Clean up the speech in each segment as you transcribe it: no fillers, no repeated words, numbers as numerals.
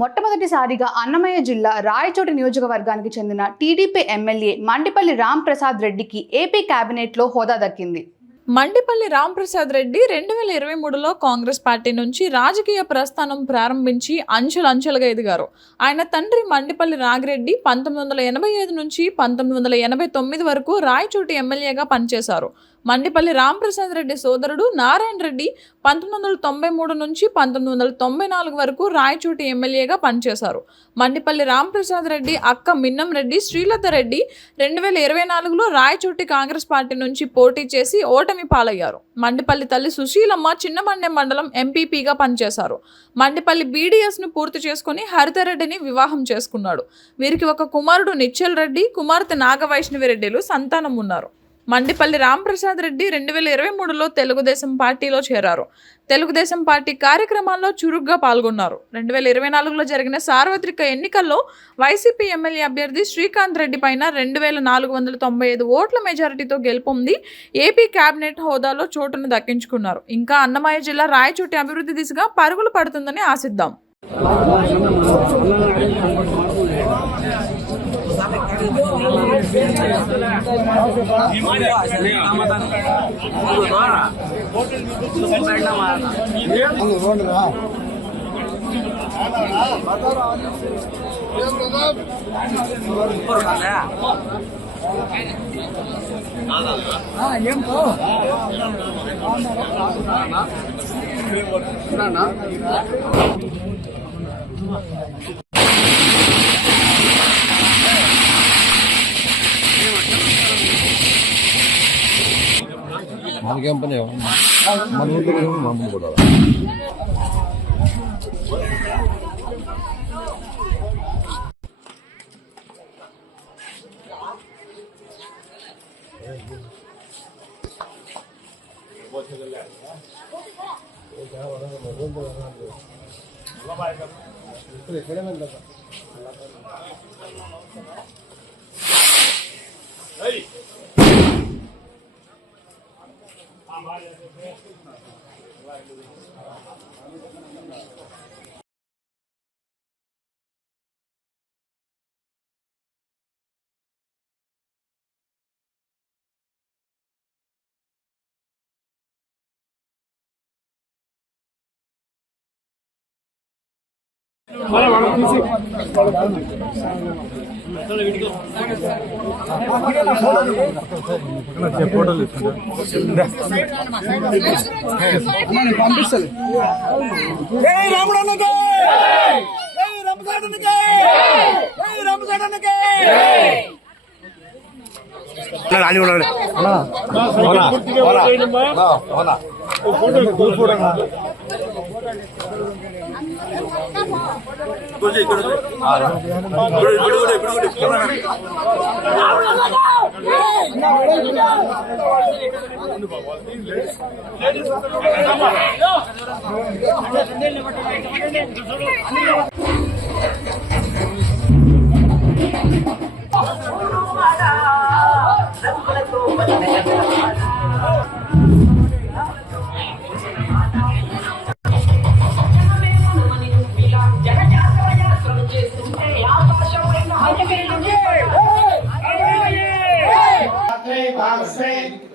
మొట్టమొదటిసారిగా అన్నమయ్య జిల్లా రాయచోటి నియోజకవర్గానికి చెందిన టీడీపీ ఎమ్మెల్యే మండిపల్లి రాంప్రసాద్ రెడ్డికి ఏపీ కేబినెట్లో హోదా దక్కింది. మండిపల్లి రాంప్రసాద్ రెడ్డి 2023లో కాంగ్రెస్ పార్టీ నుంచి రాజకీయ ప్రస్థానం ప్రారంభించి అంచెలంచెలుగా ఎదిగారు. ఆయన తండ్రి మండిపల్లి నాగిరెడ్డి 1985 నుంచి 1989 వరకు రాయచోటి ఎమ్మెల్యేగా పనిచేశారు. మండిపల్లి రాంప్రసాద్ రెడ్డి సోదరుడు నారాయణ రెడ్డి 1993 నుంచి 1994 వరకు రాయచోటి ఎమ్మెల్యేగా పనిచేశారు. మండిపల్లి రాంప్రసాద్ రెడ్డి అక్క మిన్నం రెడ్డి శ్రీలత రెడ్డి 2024లో రాయచోటి కాంగ్రెస్ పార్టీ నుంచి పోటీ చేసి ఓటమి పాలయ్యారు. మండిపల్లి తల్లి సుశీలమ్మ చిన్నమండెం మండలం ఎంపీపీగా పనిచేశారు. మండిపల్లి బీడీఎస్ను పూర్తి చేసుకుని హరితరెడ్డిని వివాహం చేసుకున్నాడు. వీరికి ఒక కుమారుడు నిశ్చల్ రెడ్డి, కుమార్తె నాగవైష్ణవి రెడ్డిలు సంతానం ఉన్నారు. మండిపల్లి రాంప్రసాద్ రెడ్డి 2023లో తెలుగుదేశం పార్టీలో చేరారు. తెలుగుదేశం పార్టీ కార్యక్రమాల్లో చురుగ్గా పాల్గొన్నారు. 2024లో జరిగిన సార్వత్రిక ఎన్నికల్లో వైసీపీ ఎమ్మెల్యే అభ్యర్థి శ్రీకాంత్ రెడ్డి పైన 2495 ఓట్ల మెజారిటీతో గెలుపొంది ఏపీ కేబినెట్ హోదాలో చోటును దక్కించుకున్నారు. ఇంకా అన్నమయ్య జిల్లా రాయచోటి అభివృద్ధి దిశగా పరుగులు పడుతుందని ఆశిద్దాం. మనకేం పని మన ఊళ్ళో మమ్మల్ని కూడా పంపిస్తుంది.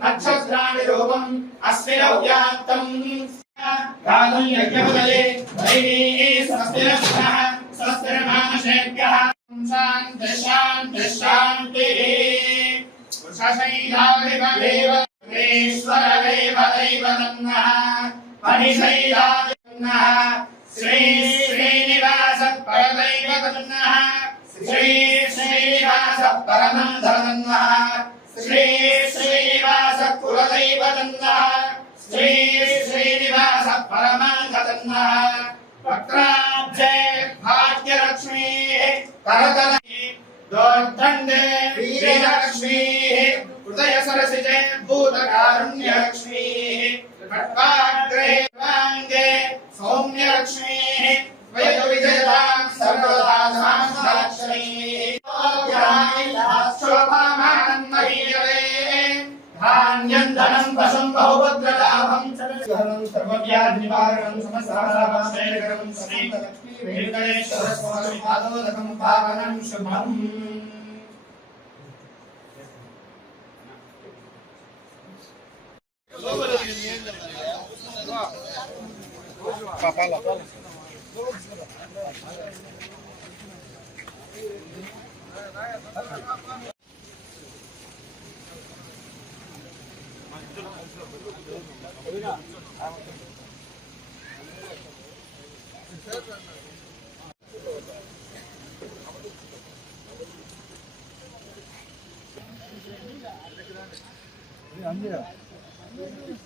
నక్షత్రాణి రూపం అస్మిరవ్యాప్తం రాగం యజ్ఞపదలే దైవీ స్వస్తిరస్నః స్వస్తిర్మానుషేభ్యః శాంతి శాంతి శాంతి ఉషశైలాదివదేవ ఈశ్వరదేవ దైవతన్నః పరిశైలాదిన్నః శ్రీ శ్రీనివాస పరదైవతన్నః శ్రీ శ్రీనివాస పరమంధరన్నః శ్రీ శ్రీనివాస కులదైవతన్నః శ్రీ శ్రీనివాస పరమాంగతన్నః వక్రాబ్జే భాగ్యలక్ష్మీ కరతలీ దోర్దండే వీరలక్ష్మీ హృదయ సరసిజే భూతకారుణ్యలక్ష్మీ ఖడ్వాగ్రే వాంగే సౌమ్యలక్ష్మీ వయజ విజయతాం సర్వదా సాంగలక్ష్మీ శోభామానం మహీయతే ధాన్యం ధనం వశం బహుభద్రలాభం సర్వవ్యాధి నివారణం సమస్తాపశేఖరం సమేత వెంకటేశ్వర స్వామి పాదోదకం పావనం శుభం. అంజయ్య